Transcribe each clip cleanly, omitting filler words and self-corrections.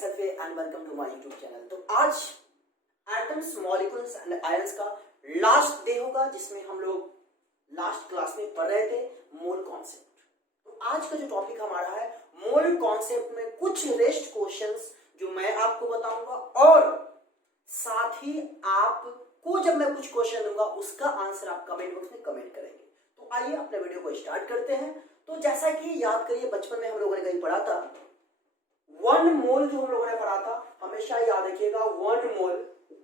Survey and welcome to my YouTube channel. तो आज atoms, molecules and ions का last day होगा, जिसमें हम लोग लास्ट क्लास में पढ़ रहे थे मोल कॉन्सेप्ट। तो आज का जो टॉपिक हमारा है मोल कॉन्सेप्ट में कुछ रेस्ट क्वेश्चंस जो मैं आपको बताऊंगा, और साथ ही आपको जब मैं कुछ क्वेश्चन दूंगा उसका आंसर आप कमेंट बॉक्स में कमेंट करेंगे। तो आइए अपने वीडियो को स्टार्ट करते हैं। तो जैसा कि याद करिए, बचपन में हम लोगों ने कहीं पढ़ा था, 1 मोल जो हम लोगों ने पढ़ा था, हमेशा याद रखिएगा 1 मोल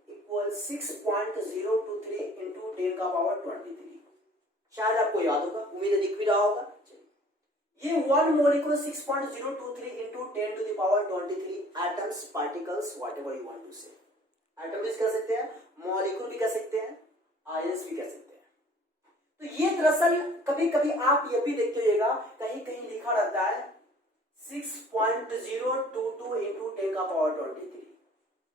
इक्वल 6.023 इंटू 10 का पावर 23। शायद आपको याद होगा, उम्मीद है दिख भी रहा होगा। ये 1 mole equal 6.023 into 10 to the power 23 atoms, particles, whatever you want to say. Atom भी कह सकते हैं, मॉलिक्यूल भी कह सकते हैं, आयंस भी कह सकते हैं। तो ये दरअसल कभी कभी आप ये भी देखते होइएगा, कहीं कहीं लिखा रहता है 6.022 इंटू 10 का पावर 23।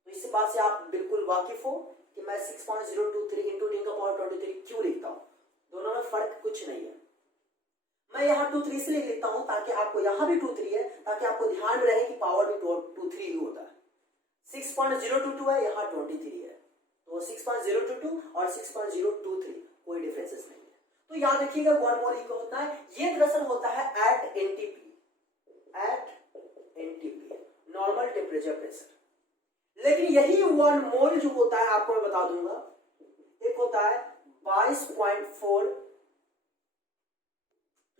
तो इस बात से आप बिल्कुल वाकिफ हो कि मैं 6.023 इंटू 10 का पावर 23 क्यों लिखता हूं। दोनों में फर्क कुछ नहीं है। मैं यहाँ 23 से लिखता हूं ताकि आपको यहाँ भी 23 है, ताकि आपको ध्यान में रहे कि पावर भी 23 ही होता है। 6.022 है, यहाँ 23 है, तो 6.022 और 6.023 कोई डिफरेंसेस नहीं है। तो याद रखिएगा 1 मोल इक्वल होता है, ये दरअसल होता है at NTP, normal temperature pressure. लेकिन यही 1 मोल जो होता है, आपको मैं बता दूंगा, एक होता है 22.4,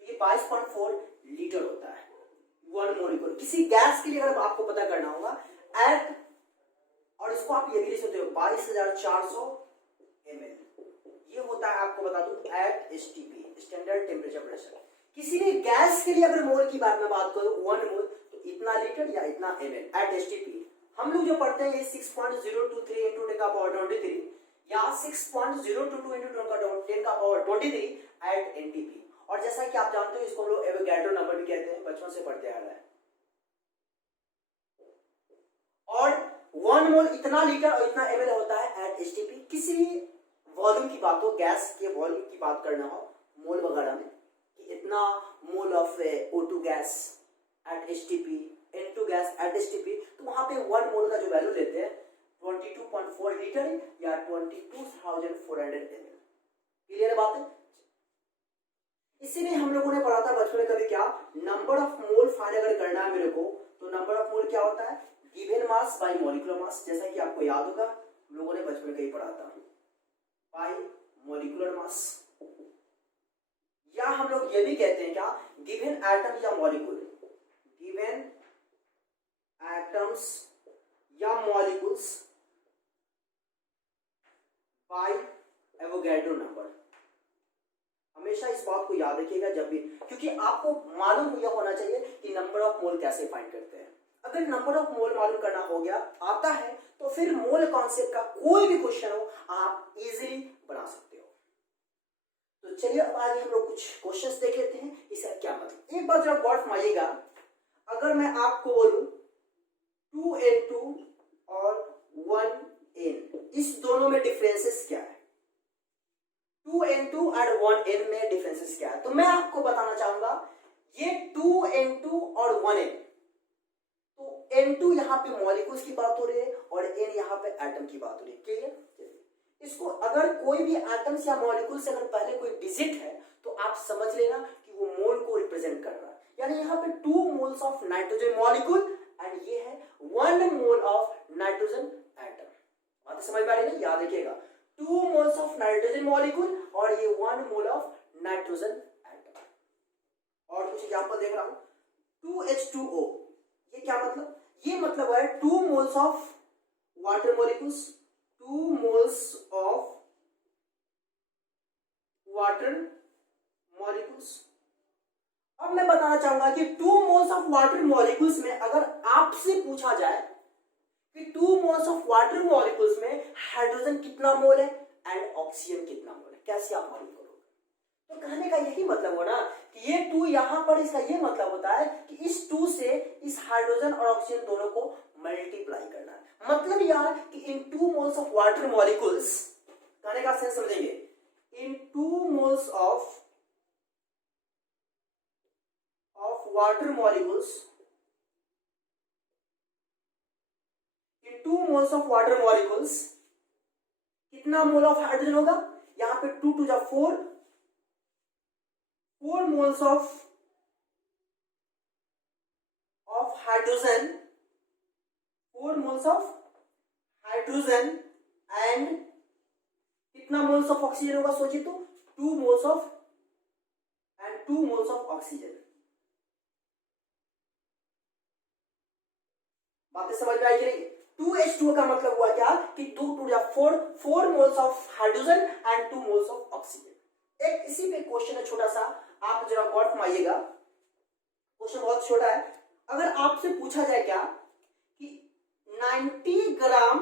ये 22.4 लीटर होता है 1 मोल इक्वल। किसी गैस के लिए अगर आपको पता करना होगा एट, और इसको आप ये भी लिख सकते हो 22,400 ml, ये होता है, आपको बता दूं, at STP, standard temperature pressure. किसी भी गैस के लिए अगर मोल की बात में बात करूं, 1 मोल तो इतना लीटर या इतना ml एट एसटीपी। हम लोग जो पढ़ते हैं ये 6.023 इंटू 10 का पावर 23 या 6.022 इंटू 10 का पावर 23 एट एनटीपी। और जैसा कि आप जानते हो, इसको हम लोग एवोगैड्रो नंबर भी कहते हैं, बचपन से पढ़ते आ रहा है। और 1 मोल इतना लीटर और इतना ml होता है एट एसटीपी। किसी भी वॉल्यूम की बात हो, गैस के वॉल्यूम की बात करना हो मोल वगैरह में, कि इतना mole of O2 gas at STP, N2 gas at STP, तो वहां पे 1 मोल का जो वैल्यू लेते हैं 22.4 लीटर या 22,400 ml। क्लियर है बात है? इसीलिए हम लोगों ने पढ़ा था बचपन में, कभी क्या, नंबर ऑफ मोल फाइंड अगर करना है मेरे को, तो नंबर ऑफ मोल क्या होता है, गिवन मास बाय मॉलिक्यूलर मास। जैसा कि आपको याद होगा, हम लोगों ने बचपन में कहीं पढ़ा था, बाय मॉलिक्यूलर मास। या हम लोग ये भी कहते हैं क्या, गिवन एटम या मॉलिक्यूल, गिवन एटम्स या मॉलिक्यूल्स बाय एवोगैड्रो नंबर। हमेशा इस बात को याद रखिएगा जब भी, क्योंकि आपको मालूम यह होना चाहिए कि नंबर ऑफ मोल कैसे फाइंड करते हैं। अगर नंबर ऑफ मोल मालूम करना हो गया, आता है, तो फिर मोल कॉन्सेप्ट का कोई भी क्वेश्चन हो आप इजीली बना सकते हो। तो चलिए अब आगे हम लोग कुछ क्वेश्चंस देख लेते हैं, इसका क्या मतलब। एक बात जरा गौर फरमाइएगा, अगर मैं आपको बोलूं 2n2 और 1n, इस दोनों में डिफरेंसेस क्या है, 2n2 और 1n में डिफरेंसेस क्या है, तो मैं आपको बताना चाहूंगा ये 2n2 और 1n, तो n2 यहाँ पे मॉलिक्यूल्स की बात हो रही है और n यहाँ पे एटम की बात हो रही है। क्लियर? इसको अगर कोई भी एटम्स या मॉलिक्यूल से अगर पहले कोई डिजिट है तो आप समझ लेना कि वो मोल को रिप्रेजेंट कर रहा है। यानी यहाँ पे 2 moles of nitrogen molecule and ये है 1 मोल ऑफ नाइट्रोजन एटम। बात समझ में आ रही है? याद रखिएगा 2 मोल्स ऑफ नाइट्रोजन मॉलिक्यूल और ये 1 मोल ऑफ नाइट्रोजन एटम। और कुछ एग्जांपल देख रहा हूं, 2H2O, ये क्या मतलब, ये मतलब है 2 moles of water molecules, 2 moles of water molecules. अब मैं बताना चाहूंगा कि 2 मोल्स ऑफ वाटर मॉलिक्यूल्स में अगर आपसे पूछा जाए कि 2 मोल्स ऑफ वाटर मॉलिक्यूल्स में हाइड्रोजन कितना मोल है एंड ऑक्सीजन कितना मोल है, कैसे आप मालूम करोगे? तो कहने का यही मतलब हो ना कि ये 2 यहां पर, इसका ये मतलब होता है कि इस 2 से इस हाइड्रोजन और ऑक्सीजन दोनों को मल्टीप्लाई करना है। मतलब यह कि इन 2 मोल्स ऑफ वाटर मॉलिक्यूल्स, कहने का सेंस समझेंगे, इन 2 moles of water molecules 2 moles of water molecules, कितना मोल ऑफ हाइड्रोजन होगा? यहां पे 2 to 4, 4 moles of hydrogen, 4 moles of hydrogen and कितना मोल्स ऑफ ऑक्सीजन होगा? सोचिए तो 2 moles of and 2 moles of oxygen. बातें समझ में आई कि नहीं? 2H2O का मतलब हुआ क्या कि 2 to 4 moles of hydrogen and 2 moles of oxygen. एक इसी पे क्वेश्चन है छोटा सा, आप जरा गौर फरमाइएगा। क्वेश्चन बहुत छोटा है। अगर आपसे पूछा जाए क्या कि 90 ग्राम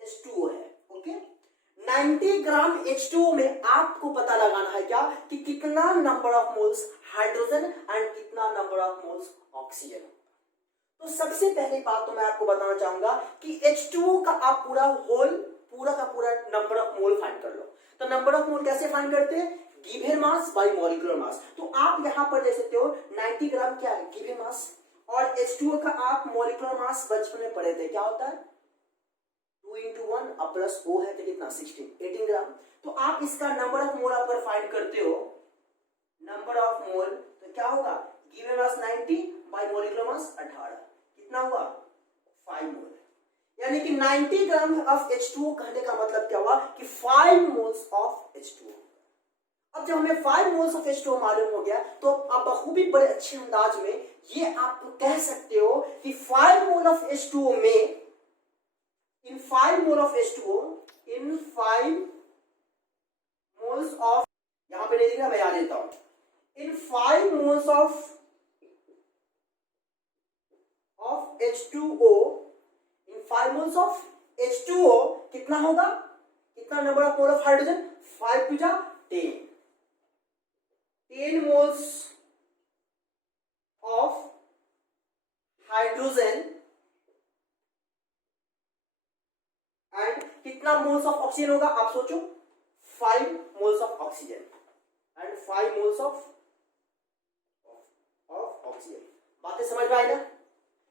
H2O है, ओके, 90 ग्राम H2O में आपको पता लगाना है क्या कि कितना number of moles hydrogen and कितना नंबर ऑफ मोल्स ऑक्सीजन। तो सबसे पहली बात तो मैं आपको बताना चाहूंगा कि H2O का आप पूरा का पूरा नंबर ऑफ मोल फाइंड कर लो। तो नंबर ऑफ मोल कैसे फाइंड करते हैं? गिवन मास बाय मॉलिक्यूलर मास। तो आप यहां पर देख सकते हो 90 ग्राम क्या है? Given mass. और H2O का आप मॉलिक्यूलर मास बचपन में पढ़े थे, क्या होता है? 2 into 1 अब प्लस O है तो कितना? 18 ग्राम। तो आप इसका नंबर ऑफ मोल अगर फाइंड करते हो, नंबर ऑफ मोल, तो क्या होगा? गिवन मास 90 बाय मॉलिक्यूलर मास 18, कितना हुआ? 5 मोल। यानी कि 90 ग्राम ऑफ H2O कहने का मतलब क्या हुआ कि 5 मोल्स ऑफ H2O। अब जब हमें 5 मोल्स ऑफ H2O मालूम हो गया तो आप बखूबी बड़े अच्छे अंदाज में ये आप कह सकते हो कि 5 मोल ऑफ H2O में, इन 5 mole of H2O, in 5 moles of, यहां पे नहीं दिख रहा, मैं याद देता हूं, इन 5 moles of H2O, in 5 moles of H2O कितना होगा? कितना number of mole of hydrogen? 5 to 10, 10 moles of hydrogen and कितना moles of oxygen होगा? आप सोचो, 5 moles of oxygen and 5 moles of oxygen। बातें समझ में आई ना?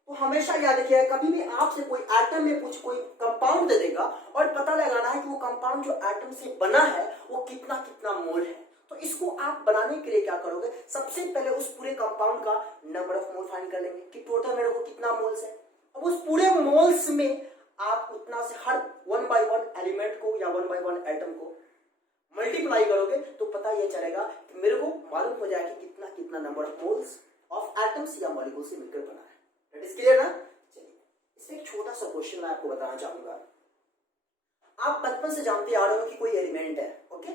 तो हमेशा याद रखिएगा, कभी भी आपसे कोई एटम में कुछ कोई कंपाउंड दे देगा और पता लगाना है कि वो कंपाउंड जो एटम से बना है वो कितना कितना मोल है। तो इसको आप बनाने के लिए क्या करोगे? सबसे पहले उस पूरे कंपाउंड का नंबर ऑफ मोल फाइंड कर लेंगे कि टोटल मेरे को कितना मोल्स है। अब उस पूरे मोल्स में आप उतना से हर 1 by 1 एलिमेंट को या 1 by 1 एटम को मल्टीप्लाई करोगे तो पता यह चलेगा कि मेरे को मालूम हो जाएगा कि कितना कितना number of moles of atoms या मॉलिक्यूल से मिलकर बना है। दैट इज क्लियर ना? चलिए, इसमें एक छोटा सा क्वेश्चन मैं आपको बताना चाहूंगा। आप बचपन से जानते आ रहे हो कि कोई एलिमेंट है, ओके,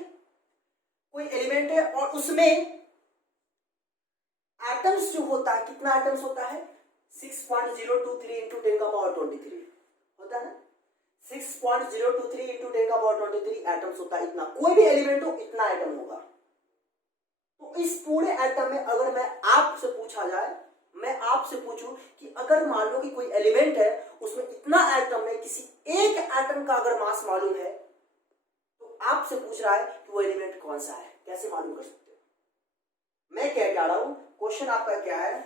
कोई एलिमेंट है और उसमें एटम्स जो होता है, कितना एटम्स होता है? 6.023 into 10 का पावर 23 होता है ना? 6.023 into 10 का पावर 23 एटम्स होता है। इतना कोई भी एलिमेंट हो इतना एटम होगा। तो इस पूरे एटम में अगर मैं आपसे पूछा जाए, मैं आपसे पूछूं कि अगर मान लो कि कोई एलिमेंट है उसमें इतना एटम है, किसी एक एटम का अगर मास मालूम है तो आपसे पूछ रहा है कि वो एलिमेंट कौन सा है, कैसे मालूम कर सकते हो? मैं क्या कह रहा हूं, क्वेश्चन आपका क्या है?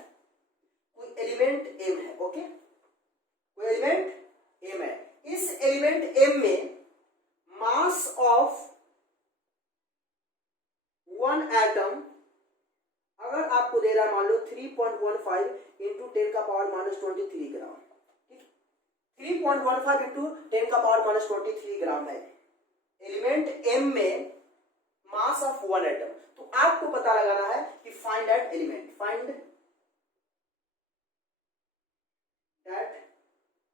कोई एलिमेंट M है, ओके, कोई एलिमेंट M है। इस एलिमेंट M में मास ऑफ 1 एटम अगर आपको दे रहा है, मान लो 3.15 इंटू 10 का पावर -23 ग्राम, ठीक, 3.15 इंटू 10 का पावर -23 ग्राम है एलिमेंट M में मास ऑफ 1 एटम। तो आपको पता लगाना है कि find that element, find that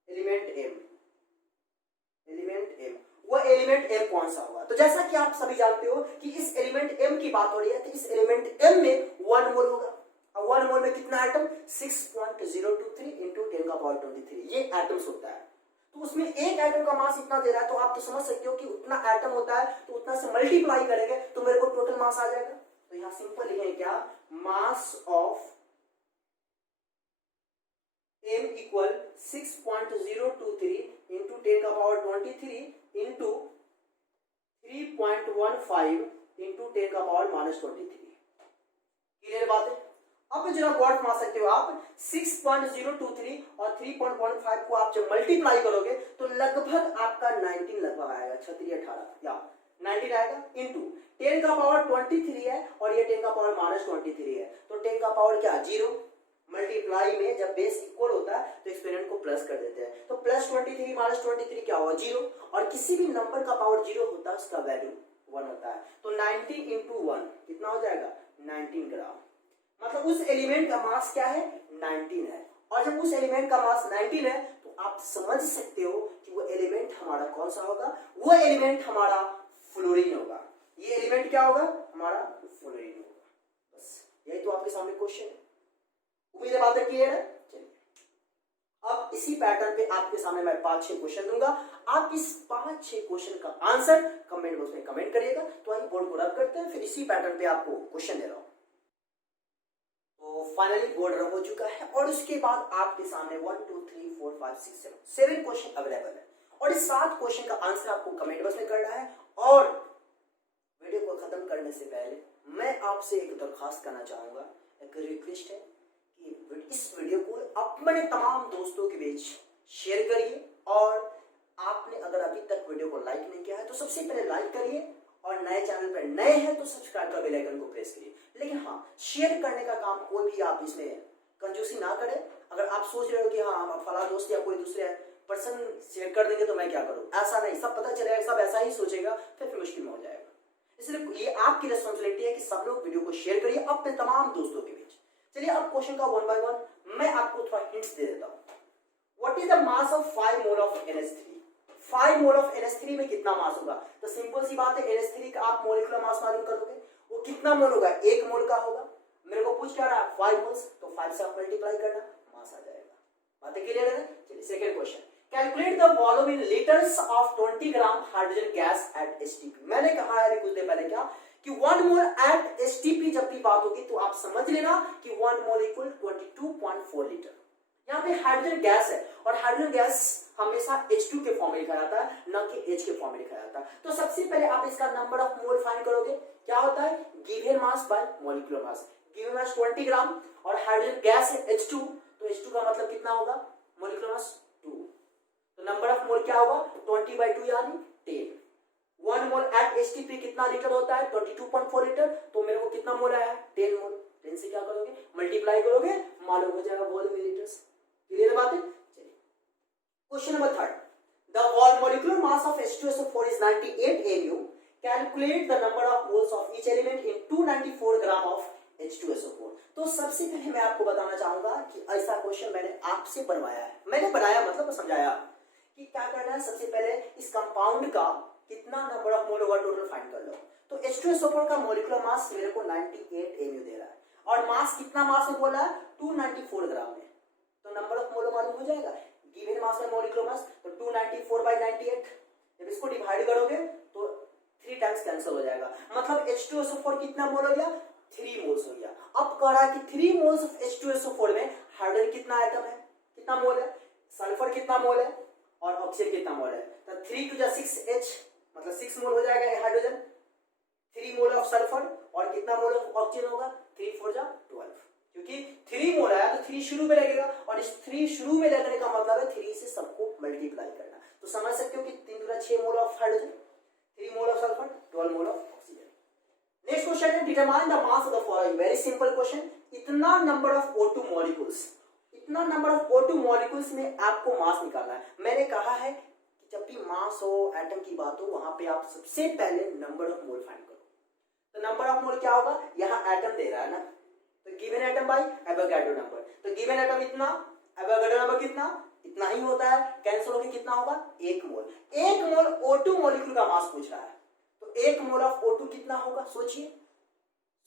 element M, element M, वो एलिमेंट M कौन सा होगा? तो जैसा कि आप सभी जानते हो कि इस एलिमेंट M की बात हो रही है, तो इस एलिमेंट M में 1 मोल होगा। अब 1 मोल में कितना एटम? 6.023 इंटू 10 का पावर 23, ये एटम्स होता है। तो उसमें एक एटम का मास इतना दे रहा है तो आप तो समझ सकते हो कि उतना एटम होता है तो उतना से मल्टीप्लाई करेंगे तो मेरे को टोटल मास आ जाएगा। तो यहां सिंपल लिखे क्या? Mass of M equal 6.023 into 10 का पावर 23 इंटू 3.15 इंटू 10 का पावर -23। क्लियर बात है? अब जरा गौर फरमा सकते हो आप 6.023 और 3.15 को आप जब मल्टीप्लाई करोगे तो लगभग आपका 19 लगभग आएगा, 36 या 19 आएगा, इंटू 10 का पावर 23 है और ये 10 का पावर -23 है, तो 10 का पावर क्या 0, मल्टीप्लाई में जब बेस इक्वल होता है तो एक्सपोनेंट को प्लस कर देते हैं, तो +23 -23 क्या होगा 0, और किसी भी नंबर का पावर 0 होता है उसका वैल्यू 1 होता है, तो 90 × 1 कितना हो जाएगा 19 ग्राम, मतलब उस एलिमेंट का मास क्या है 19 है, और जब उस एलिमेंट का मास 19 है तो आप समझ सकते हो कि वो एलिमेंट हमारा कौन सा होगा, वो एलिमेंट हमारा फ्लोरीन होगा, ये एलिमेंट क्या होगा हमारा फ्लोरीन होगा। बस यही तो आपके सामने क्वेश्चन है, उम्मीद है बातें क्लियर है। चलिए अब इसी पैटर्न पे आपके सामने मैं 5-6 क्वेश्चन दूंगा, आप इस 5-6 क्वेश्चन का आंसर कमेंट बॉक्स में कमेंट करिएगा, तो आइए बोर्ड को रब करते हैं, फिर इसी पैटर्न पे आपको क्वेश्चन दे रहा हूं। तो फाइनली बोर्ड रब हो चुका है और उसके बाद आपके सामने 1 2 3 4 5 6 7 क्वेश्चन अवेलेबल है, और इस 7 क्वेश्चन का आंसर आपको कमेंट बॉक्स में करना है। और वीडियो को खत्म करने से पहले मैं आपसे एक दरखास्त करना चाहूंगा, एक रिक्वेस्ट है कि इस वीडियो को अपने तमाम दोस्तों के बीच शेयर करिए, और आपने अगर अभी तक वीडियो को लाइक नहीं किया है तो सबसे पहले लाइक करिए, और नए चैनल पर नए हैं तो सब्सक्राइब का बेल आइकन को प्रेस करिए। लेकिन हाँ, शेयर करने का काम कोई भी आप इसमें कंजूसी ना करें। अगर आप सोच रहे हो कि हाँ फला दोस्त या कोई दूसरे पर्सन शेयर कर देंगे तो मैं क्या करूं, ऐसा नहीं, सब पता चलेगा, सब ऐसा ही सोचेगा, फिर मुश्किल में हो जाएगा। इसलिए ये आपकी रिस्पॉन्सिबिलिटी है कि सब लोग वीडियो को शेयर करिए अपने तमाम दोस्तों के बीच। चलिए अब क्वेश्चन का 1 बाय 1 मैं आपको थोड़ा हिंट्स दे देता हूं। What is the mass of 5 mole of NH3? 5 mole of NH3 में कितना मास होगा? तो सिंपल सी बात है, NH3 का आप मोलिकुलर मास मालूम कर दोगे, वो कितना मोल होगा, 1 मोल का होगा। मेरे को पूछ क्या रहा है 5 मोल्स, तो 5 से आप मल्टीप्लाई करना, मास आ जाएगा। बातें क्लियर है? चलिए second question, calculate the volume in litres of 20 gram hydrogen gas at STP। मैंने कहा है कुछ देर पहले क्या कि 1 मोल एट STP जब भी बात होगी तो आप समझ लेना कि 1 मोल इक्वल 22.4 लीटर। यहाँ पे हाइड्रोजन गैस है, और हाइड्रोजन गैस हमेशा H2 के फॉर्म में लिखा जाता है, न कि H के फॉर्म में लिखा जाता है। तो सबसे पहले आप इसका नंबर ऑफ मोल फाइंड करोगे, क्या होता है given mass by molecular mass. Given mass 20 ग्राम और हाइड्रोजन गैस है H2, तो H2 का मतलब कितना होगा मॉलिक्यूलर मास 2, तो नंबर ऑफ मोल क्या होगा 20/2 यानी 10। 1 मोल एट STP कितना लीटर होता है 22.4 लीटर, तो मेरे को कितना मोल आया 10 मोल। 10 से क्या करोगे मल्टीप्लाई करोगे, मालूम हो जाएगा वॉल्यूम इन लीटर्स। क्लियर बात है? चलिए question number 3, the molecular mass of H2SO4 is 98 mu. Calculate the number of moles of each element in 294 gram of H2SO4। तो सबसे पहले मैं आपको बताना चाहूंगा कि ऐसा क्वेश्चन मैंने आपसे बनवाया है, मैंने बनाया मतलब समझाया कि क्या करना है। सबसे पहले इस कंपाउंड का कितना नंबर ऑफ मोल होगा टोटल फाइंड कर लो। तो H2SO4 का मोलिकुलर मास मेरे को 98 mu दे रहा है, और मास कितना मास में बोला है 294 ग्राम में, तो नंबर ऑफ मोल मालूम हो जाएगा। गिवन मास में मोलिकुलर मास तो 294/98, जब इसको डिवाइड करोगे तो 3 टाइम्स कैंसिल हो जाएगा, मतलब H2SO4 कितना मोल हो गया 3 मोल्स हो गया। अब कह रहा है कि 3 मोल्स ऑफ H2SO4 में हाइड्रोजन कितना आइटम है, कितना मोल है, सल्फर कितना मोल है, और ऑक्सीजन कितना मोल है। तो 3 × 6H मतलब 6 मोल हो जाएगा ये हाइड्रोजन, 3 मोल ऑफ सल्फर, और कितना मोल ऑफ ऑक्सीजन होगा 3 4 12, क्योंकि 3 मोल आया तो 3 शुरू में लगेगा, और इस 3 शुरू में लगने का मतलब है 3 से सबको मल्टीप्लाई करना। तो समझ सकते हो कि 3 × 6 mole of hydrogen, 3 mole of sulphur, 12 mole of oxygen. Next question है determine the mass of the following. Very simple question, इतना नंबर ऑफ O2 मॉलिक्यूल्स, इतना नंबर ऑफ O2 मॉलिक्यूल्स में आपको मास निकालना है। मैंने कहा है कि जब भी मास हो एटम की बात हो वहां पे आप सबसे पहले नंबर ऑफ मोल फाइंड करो। तो नंबर ऑफ मोल क्या होगा, यहाँ एटम दे रहा है ना, तो given atom by Avogadro number, तो गिवन एटम इतना, एवोगाड्रो नंबर कितना, इतना ही होता है, कैंसिल होके कितना होगा 1 मोल। 1 मोल O2 मॉलिक्यूल का मास पूछ रहा है, तो 1 मोल ऑफ O2 कितना होगा सोचिए,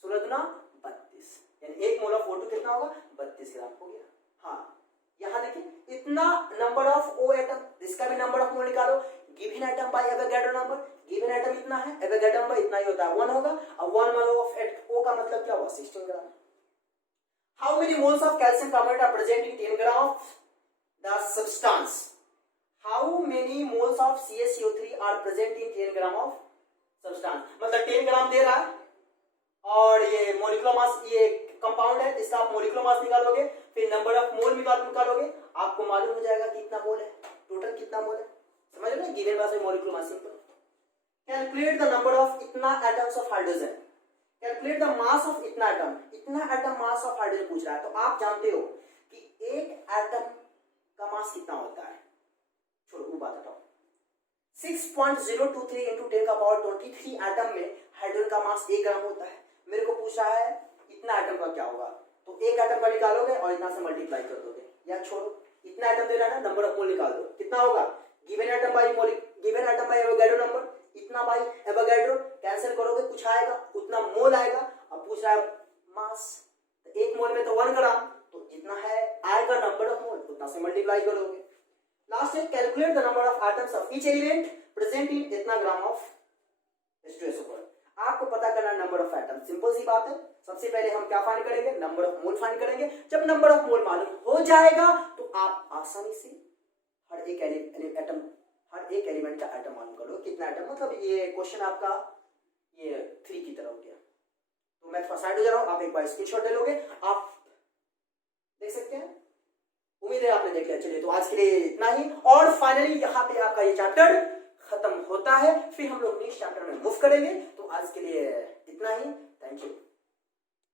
16 × 32, यानी 1 मोल ऑफ O2 कितना होगा 32 ग्राम हो गया। हाँ यहाँ देखिए इतना नंबर ऑफ O एटम, इसका भी नंबर ऑफ मोल निकालो, given atom by Avogadro number, given atom इतना है, एवोगाड्रो नंबर इतना ही होता है 1 होगा, और 1 मोल ऑफ O का मतलब क्या हुआ 16 ग्राम। How many moles of calcium carbonate are present in 10 gram of the substance? How many moles of CaCO3 are present in 10 gram of substance? मतलब 10 ग्राम दे रहा है, और ये मोलिकुलर मास ये कंपाउंड है, इसका आप मॉलिक्यूलर मास निकालोगे, फिर नंबर ऑफ मोल निकालोगे, आपको मालूम हो जाएगा कितना मोल है, टोटल कितना मोल है। समझ रहे हो, given by molecular mass. Simple. Calculate the number of इतना atoms of hydrogen, calculate the mass of इतना एटम, इतना एटम मास ऑफ हाइड्रोजन पूछ रहा है। तो आप जानते हो कि एक एटम का मास कितना होता है, छोड़ो वो बात हटाओ। 6.023 इंटू 10 का पावर 23 एटम में हाइड्रोजन का मास 1 ग्राम होता है। मेरे को पूछा है इतना एटम का क्या होगा, तो एक एटम का निकालोगे और इतना से मल्टीप्लाई कर दोगे, या छोड़ो इतना एटम दे रहा है ना, नंबर ऑफ मोल निकाल दो, कितना होगा given atom by Avogadro number, इतना बाय एवोगाड्रो, कैंसिल करोगे कुछ आएगा, उतना मोल आएगा। अब पूछ रहा है मास, तो एक मोल में तो 1 ग्राम, तो जितना है आएगा नंबर ऑफ मोल, उतना से मल्टीप्लाई करोगे। लास्ट है calculate the number of atoms of each element present in इतना ग्राम ऑफ H2SO4। आपको पता करना नंबर ऑफ एटम, सिंपल सी बात है। सबसे पहले हम क्या फाइंड करेंगे, नंबर ऑफ मोल फाइंड करेंगे। जब नंबर ऑफ मोल मालूम हो जाएगा तो आप आसानी से हर एक एलिमेंट का एटम मालूम कर लो, कितना एटम, मतलब ये क्वेश्चन आपका ये 3 की तरह हो गया। तो मैं थोड़ा साइड हो जा रहा हूं, आप एक बार स्क्रीनशॉट ले लोगे, आप देख सकते हैं। उम्मीद है आपने देख लिया। चलिए तो आज के लिए इतना ही, और फाइनली यहाँ पे आपका ये चैप्टर खत्म होता है, फिर हम लोग नेक्स्ट चैप्टर में मूव करेंगे। तो आज के लिए इतना ही, थैंक यू।